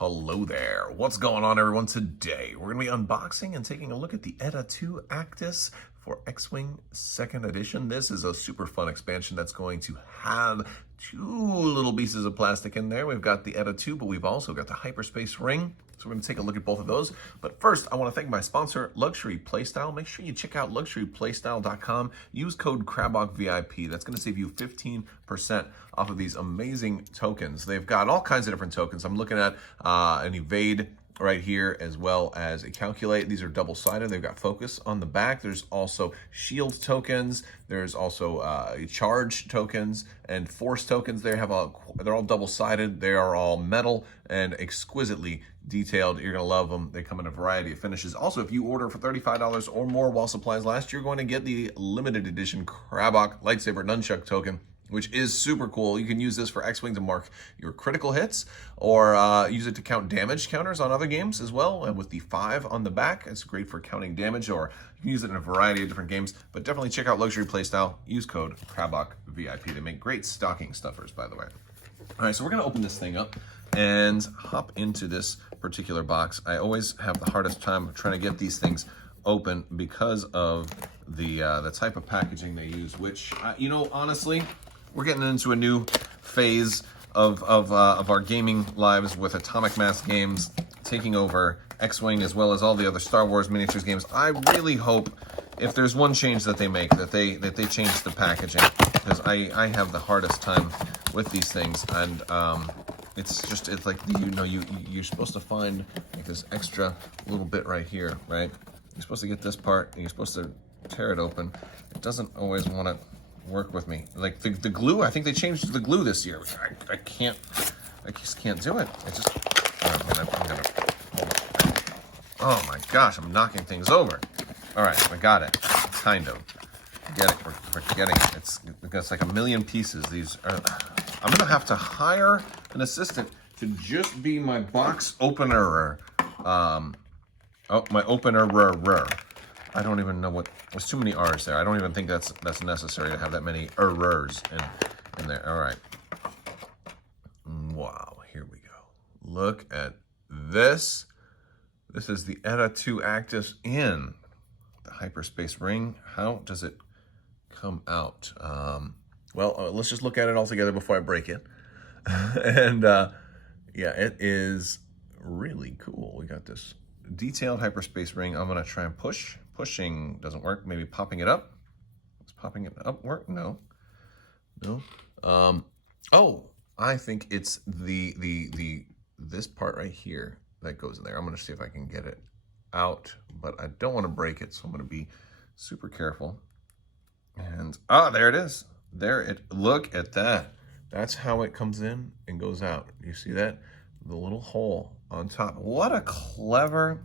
Hello there. What's going on, everyone? Today, we're going to be unboxing and taking a look at the Eta-2 Actis for X-Wing 2nd Edition. This is a super fun expansion that's going to have two little pieces of plastic in there. We've got the Eta-2, but we've also got the Hyperspace Ring. So we're going to take a look at both of those. But first, I want to thank my sponsor, Luxury Playstyle. Make sure you check out luxuryplaystyle.com. Use code Crabbok VIP. That's going to save you 15% off of these amazing tokens. They've got all kinds of different tokens. I'm looking at an Evade right here, as well as a Calculate. These are double-sided. They've got Focus on the back. There's also Shield tokens. There's also Charge tokens and Force tokens. They're all double-sided. They are all metal and exquisitely detailed. You're going to love them. They come in a variety of finishes. Also, if you order for $35 or more while supplies last, you're going to get the limited edition Crabbok lightsaber nunchuck token, which is super cool. You can use this for X-Wing to mark your critical hits, or use it to count damage counters on other games as well. And with the 5 on the back, it's great for counting damage, or you can use it in a variety of different games. But definitely check out Luxury Playstyle. Use code Crabbok VIP. They make great stocking stuffers, by the way. All right, so we're gonna open this thing up and hop into this particular box. I always have the hardest time trying to get these things open because of the type of packaging they use, which, you know, honestly, we're getting into a new phase of our gaming lives with Atomic Mass Games taking over X-Wing as well as all the other Star Wars miniatures games. I really hope, if there's one change that they make, that they change the packaging, because I have the hardest time with these things, and it's like, you're supposed to find like this extra little bit right here, right? You're supposed to get this part and you're supposed to tear it open. It doesn't always want to work with me. Like the glue, I think they changed the glue this year. I just can't do it. Oh my gosh, I'm knocking things over. All right, I got it, kind of. Get it, we're getting it. It's like a million pieces. These are, I'm gonna have to hire an assistant to just be my box opener. My opener. I don't even know what, there's too many R's there. I don't even think that's necessary to have that many errors in there. All right. Wow, here we go. Look at this. This is the Eta-2 Actis in the Hyperspace Ring. How does it come out? Let's just look at it all together before I break it. And yeah, it is really cool. We got this detailed Hyperspace Ring. I'm gonna try and push. Pushing doesn't work. Maybe popping it up. Does popping it up work? No. Oh, I think it's this part right here that goes in there. I'm gonna see if I can get it out, but I don't want to break it, so I'm gonna be super careful. And there it is. Look at that. That's how it comes in and goes out. You see that? The little hole on top. What a clever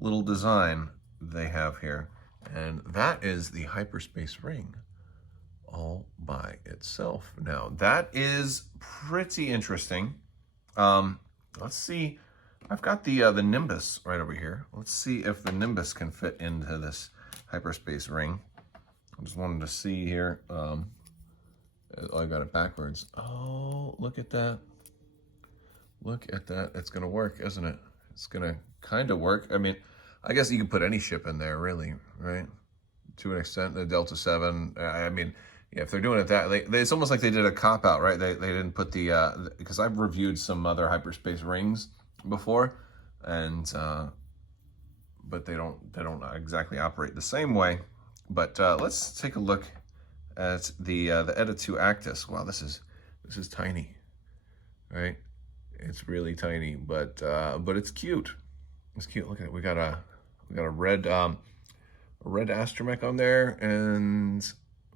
little design they have here. And that is the Hyperspace Ring all by itself. Now, that is pretty interesting. Let's see. I've got the Nimbus right over here. Let's see if the Nimbus can fit into this Hyperspace Ring. I just wanted to see here. I got it backwards. Oh, look at that. Look at that. It's going to work, isn't it? It's going to kind of work. I mean, I guess you can put any ship in there, really, right? To an extent, the Delta 7. I mean, yeah, if they're doing it it's almost like they did a cop-out, right? They didn't put because I've reviewed some other Hyperspace Rings before, and but they don't exactly operate the same way. But let's take a look at the Eta-2 Actis. Wow, this is tiny, right? It's really tiny, but it's cute. It's cute. Look at it. We got a red astromech on there, and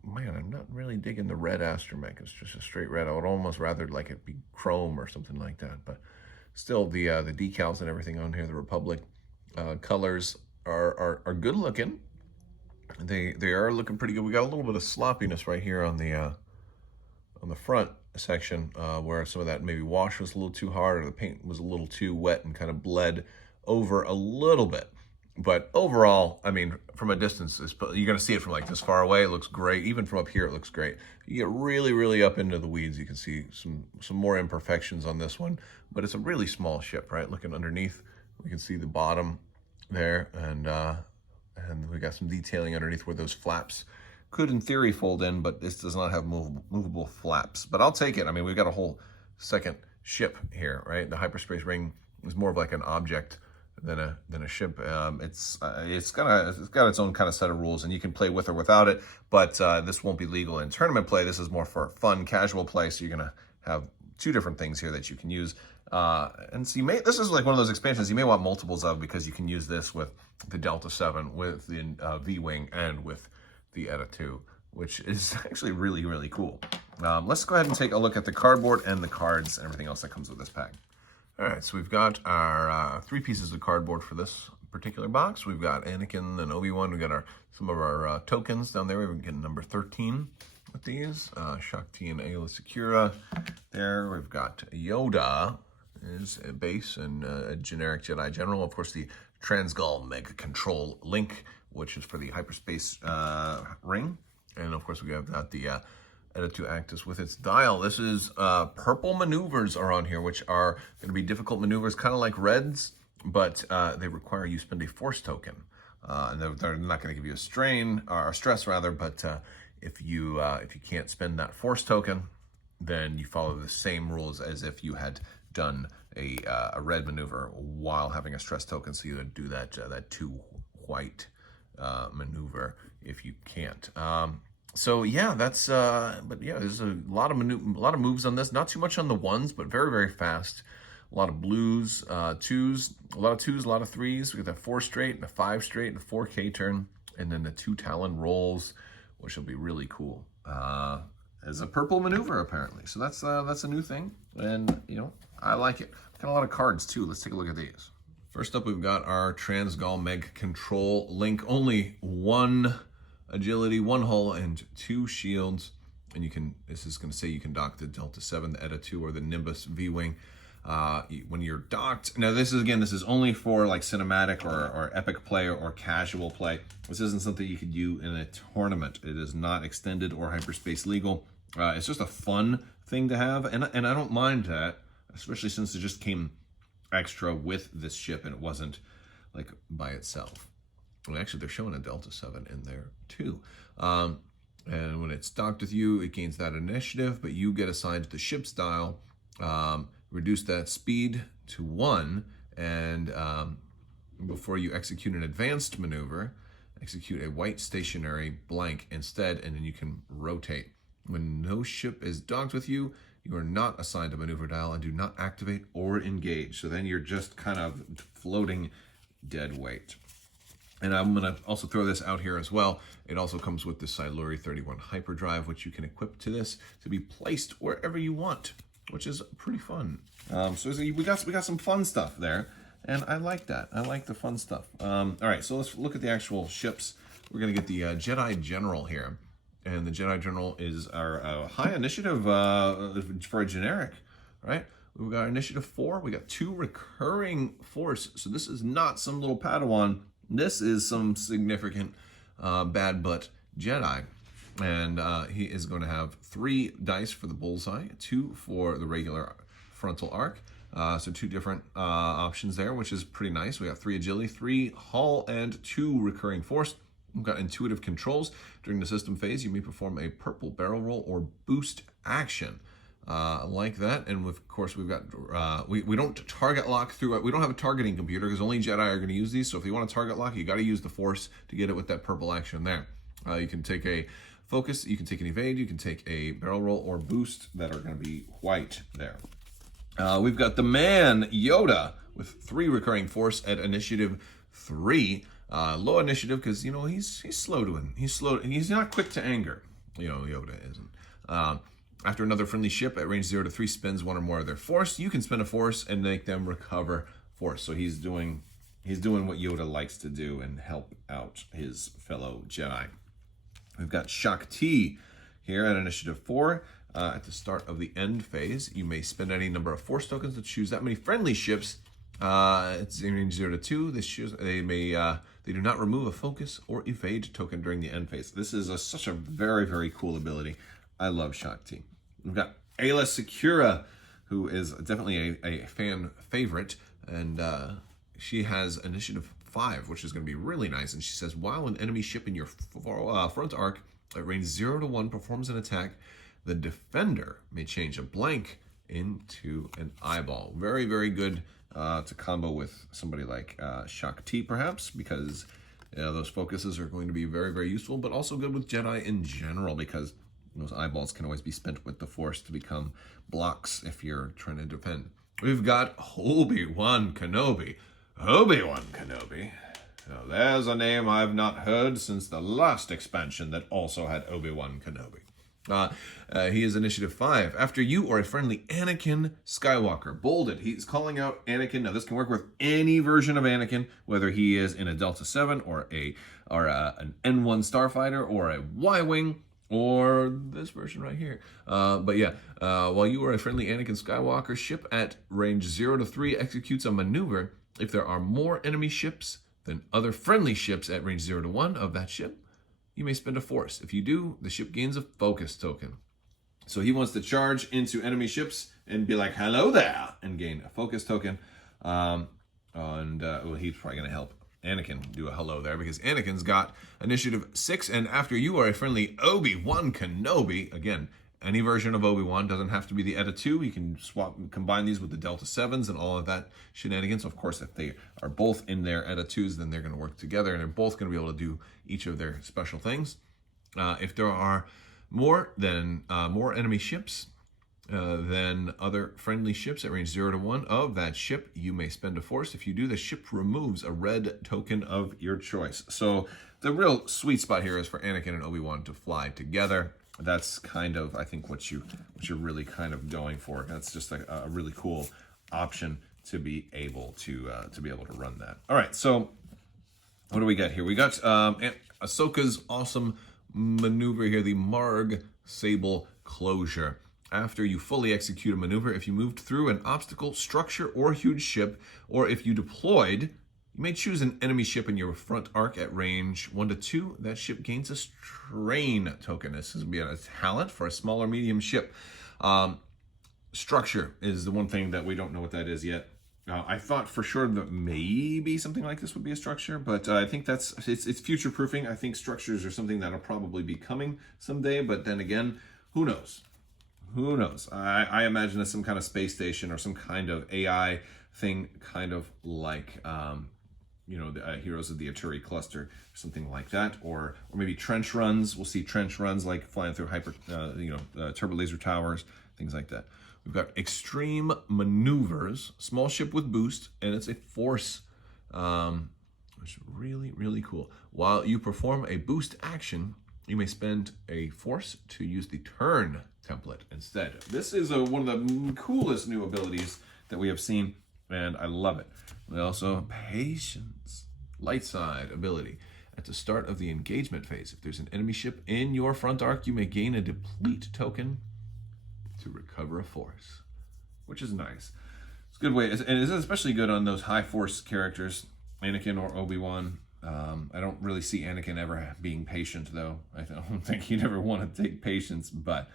man, I'm not really digging the red astromech. It's just a straight red. I would almost rather like it be chrome or something like that. But still, the decals and everything on here, the Republic colors are good looking. They are looking pretty good. We got a little bit of sloppiness right here on the front section, where some of that maybe wash was a little too hard, or the paint was a little too wet and kind of bled over a little bit. But overall, I mean, from a distance, you're going to see it from like this far away. It looks great. Even from up here, it looks great. You get really, really up into the weeds. You can see some more imperfections on this one. But it's a really small ship, right? Looking underneath, we can see the bottom there. And we got some detailing underneath where those flaps could, in theory, fold in. But this does not have movable flaps. But I'll take it. I mean, we've got a whole second ship here, right? The Hyperspace Ring is more of like an object than a ship. It's got its own kind of set of rules, and you can play with or without it. But this won't be legal in tournament play. This is more for fun, casual play. So you're gonna have two different things here that you can use. And so this is like one of those expansions you may want multiples of, because you can use this with the Delta 7, with the V-Wing, and with the Eta-2, which is actually really, really cool. Let's go ahead and take a look at the cardboard and the cards and everything else that comes with this pack. All right, so we've got our 3 pieces of cardboard for this particular box. We've got Anakin and Obi-Wan. We've got some of our tokens down there. We're getting number 13 with these. Shakti and Aayla Secura there. We've got Yoda is a base and a generic Jedi General. Of course, the Transgal Mega Control Link, which is for the Hyperspace Ring. And of course, we have got the Eta-2 Actis with its dial. This is purple maneuvers are on here, which are going to be difficult maneuvers, kind of like reds, but they require you spend a force token. And they're not going to give you a strain or a stress rather, but if you can't spend that force token, then you follow the same rules as if you had done a red maneuver while having a stress token. So you would do that 2 white maneuver if you can't. So yeah, but yeah, there's a lot of moves on this. Not too much on the ones, but very, very fast. A lot of blues, twos, a lot of twos, a lot of threes. We got the 4 straight, and the 5 straight, and the 4 K turn, and then the 2 Talon rolls, which will be really cool. As a purple maneuver apparently. So that's a new thing, and I like it. Got a lot of cards too. Let's take a look at these. First up, we've got our Transgal Meg Control Link. Only 1 agility, 1 hull, and 2 shields. And this is going to say you can dock the Delta 7, the Eta-2, or the Nimbus V-Wing when you're docked. Now this is only for like cinematic or epic play or casual play. This isn't something you could do in a tournament. It is not extended or hyperspace legal. It's just a fun thing to have, and I don't mind that, especially since it just came extra with this ship and it wasn't like by itself. Well, actually, they're showing a Delta 7 in there too. And when it's docked with you, it gains that initiative, but you get assigned the ship style, reduce that speed to 1, and before you execute an advanced maneuver, execute a white stationary blank instead, and then you can rotate. When no ship is docked with you, you are not assigned a maneuver dial and do not activate or engage. So then you're just kind of floating dead weight. And I'm going to also throw this out here as well. It also comes with the Siluri 31 hyperdrive, which you can equip to this to be placed wherever you want, which is pretty fun. So we got some fun stuff there, and I like that. I like the fun stuff. All right, so let's look at the actual ships. We're going to get the Jedi General here. And the Jedi General is our high initiative for a generic, right? We've got initiative 4. We got 2 recurring force. So this is not some little Padawan. This is some significant bad butt Jedi. And he is going to have 3 dice for the bullseye, 2 for the regular frontal arc. So 2 different options there, which is pretty nice. We got 3 agility, 3 hull, and 2 recurring force. We've got intuitive controls. During the system phase, you may perform a purple barrel roll or boost action. Like that. And of course, we've got, we don't target lock through it. We don't have a targeting computer because only Jedi are going to use these. So if you want to target lock, you got to use the force to get it with that purple action there. You can take a focus, you can take an evade, you can take a barrel roll or boost that are going to be white there. We've got the man Yoda with 3 recurring force at initiative 3. Low initiative because he's slow to him. He's not quick to anger. Yoda isn't. After another friendly ship at range 0 to 3 spends 1 or more of their force, you can spend a force and make them recover force. So he's doing what Yoda likes to do and help out his fellow Jedi. We've got Shakti here at initiative 4. At the start of the end phase, you may spend any number of force tokens to choose that many friendly ships. It's in range 0 to 2. They may They do not remove a focus or evade token during the end phase. This is such a very, very cool ability. I love Shakti. We've got Ayla Secura, who is definitely a fan favorite, and she has initiative 5, which is going to be really nice. And she says, while an enemy ship in your front arc at range 0 to 1 performs an attack, the defender may change a blank into an eyeball. Very, very good to combo with somebody like Shakti, perhaps, because those focuses are going to be very, very useful, but also good with Jedi in general, because those eyeballs can always be spent with the Force to become blocks if you're trying to defend. We've got Obi-Wan Kenobi. Obi-Wan Kenobi. Now, there's a name I've not heard since the last expansion that also had Obi-Wan Kenobi. He is initiative 5. After you or a friendly Anakin Skywalker. Bolded. He's calling out Anakin. Now, this can work with any version of Anakin, whether he is in a Delta 7 or an N1 Starfighter or a Y-Wing, or this version right here. But yeah, while you are a friendly Anakin Skywalker, ship at range 0 to 3 executes a maneuver. If there are more enemy ships than other friendly ships at range 0 to 1 of that ship, you may spend a force. If you do, the ship gains a focus token. So he wants to charge into enemy ships and be like, hello there, and gain a focus token. Well, he's probably going to help Anakin do a hello there, because Anakin's got initiative 6, and after you are a friendly Obi-Wan Kenobi, again, any version of Obi-Wan, doesn't have to be the Eta-2. You can combine these with the Delta 7s and all of that shenanigans. Of course, if they are both in their Eta-2s, then they're going to work together, and they're both going to be able to do each of their special things. If there are more enemy ships than other friendly ships at range 0 to 1 of that ship, you may spend a force. If you do, the ship removes a red token of your choice. So the real sweet spot here is for Anakin and Obi-Wan to fly together. That's kind of, I think, what you're really kind of going for. That's just a really cool option to be able to run that. All right, so what do we got here? We got Ahsoka's awesome maneuver here, the Marg Sable Closure. After you fully execute a maneuver, if you moved through an obstacle, structure, or huge ship, or if you deployed, you may choose an enemy ship in your front arc at range 1 to 2. That ship gains a strain token. This is going to be a talent for a small or medium ship. Structure is the one thing that we don't know what that is yet. I thought for sure that maybe something like this would be a structure, but I think it's future-proofing. I think structures are something that'll probably be coming someday, but then again, who knows? Who knows? I imagine it's some kind of space station or some kind of AI thing, kind of like the Heroes of the Aturi cluster, something like that, or maybe trench runs. We'll see trench runs like flying through turbo laser towers, things like that. We've got extreme maneuvers, small ship with boost, and it's a force, which is really, really cool. While you perform a boost action, you may spend a force to use the turn template instead. This is one of the coolest new abilities that we have seen, and I love it. We also have Patience, light side ability. At the start of the engagement phase, if there's an enemy ship in your front arc, you may gain a deplete token to recover a force, which is nice. It's a good way, and it's especially good on those high force characters, Anakin or Obi-Wan. I don't really see Anakin ever being patient, though. I don't think he'd ever want to take patience, but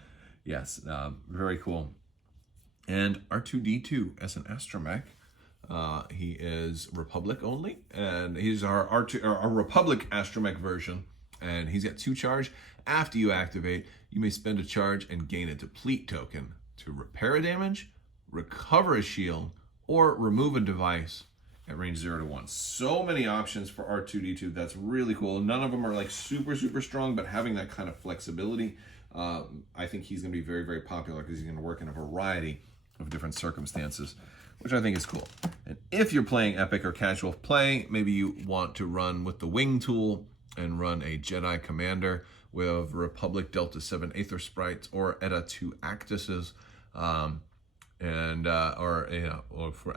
yes, very cool. And R2-D2 as an astromech. He is Republic only, and he's our Republic astromech version, and he's got 2 charge. After you activate, you may spend a charge and gain a deplete token to repair a damage, recover a shield, or remove a device at range 0 to 1. So many options for R2-D2. That's really cool. None of them are like super, super strong, but having that kind of flexibility, I think he's going to be very, very popular because he's going to work in a variety of different circumstances, which I think is cool. And if you're playing epic or casual play, maybe you want to run with the wing tool and run a Jedi commander with Republic Delta 7 Aether Sprites or Eta-2 Actises, or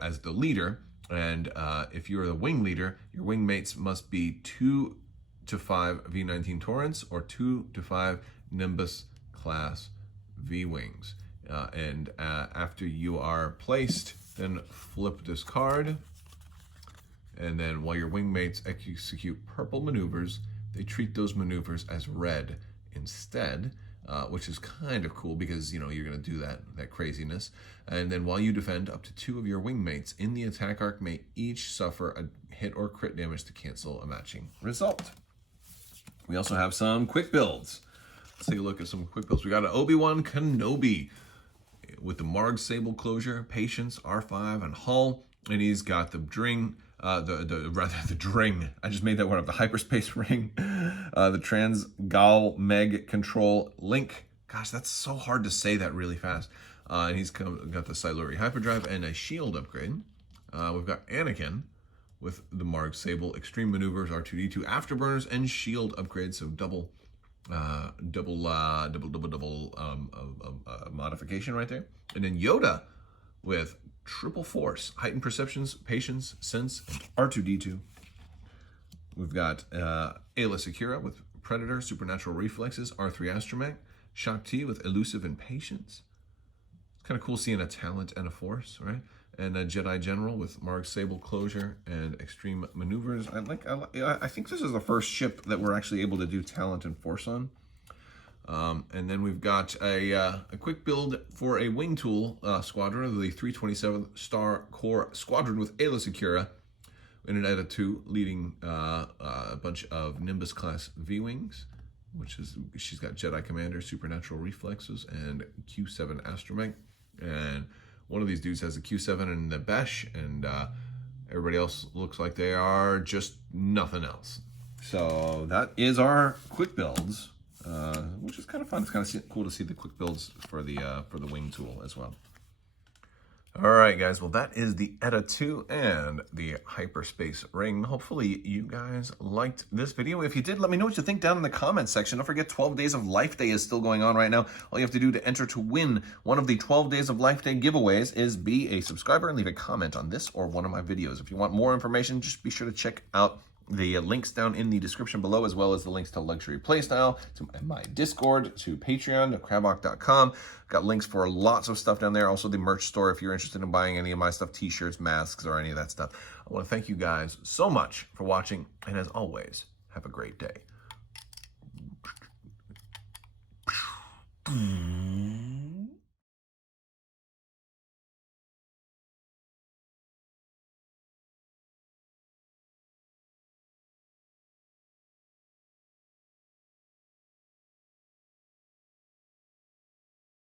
as the leader. And if you're the wing leader, your wing mates must be 2 to 5 V-19 Torrents or 2 to 5 Nimbus class V-Wings. And after you are placed, then flip this card. And then while your wingmates execute purple maneuvers, they treat those maneuvers as red instead, which is kind of cool because, you know, you're going to do that craziness. And then while you defend, up to 2 of your wingmates in the attack arc may each suffer a hit or crit damage to cancel a matching result. We also have some quick builds. Let's take a look at some quick builds. We got an Obi-Wan Kenobi with the Marg Sable Closure, Patience, R5, and Hull. And he's got the Dring, the Dring. I just made that one up. The Hyperspace Ring, the Transgal Meg Control Link. Gosh, that's so hard to say that really fast. And he's got the Siluri Hyperdrive and a shield upgrade. We've got Anakin with the Marg Sable, Extreme Maneuvers, R2-D2 Afterburners, and shield upgrades. So double modification right there. And then Yoda with Triple Force, Heightened Perceptions, Patience, Sense, and R2-D2. We've got Ayla Secura with Predator, Supernatural Reflexes, R3 Astromech, Shock T with Elusive and Patience. It's kind of cool seeing a talent and a force, right? And a Jedi General with Marg Sable Closure and Extreme Maneuvers. I think this is the first ship that we're actually able to do talent and force on. And then we've got a quick build for a Wing Tool squadron, the 327th Star Corps Squadron with Ayla Secura, and an Eta-2 leading a bunch of Nimbus class V-Wings, which is, she's got Jedi Commander, Supernatural Reflexes, and Q7 Astromech. And one of these dudes has a Q7 and the Besh, and everybody else looks like they are just nothing else. So that is our quick builds, which is kind of fun. It's kind of cool to see the quick builds for the Wing Tool as well. All right, guys. Well, that is the Eta-2 and the Hyperspace Ring. Hopefully, you guys liked this video. If you did, let me know what you think down in the comments section. Don't forget, 12 Days of Life Day is still going on right now. All you have to do to enter to win one of the 12 Days of Life Day giveaways is be a subscriber and leave a comment on this or one of my videos. If you want more information, just be sure to check out the links down in the description below, as well as the links to Luxury Playstyle, to my Discord, to Patreon, to Crabbok.com. Got links for lots of stuff down there. Also the merch store if you're interested in buying any of my stuff, t-shirts, masks, or any of that stuff. I want to thank you guys so much for watching, and as always, have a great day.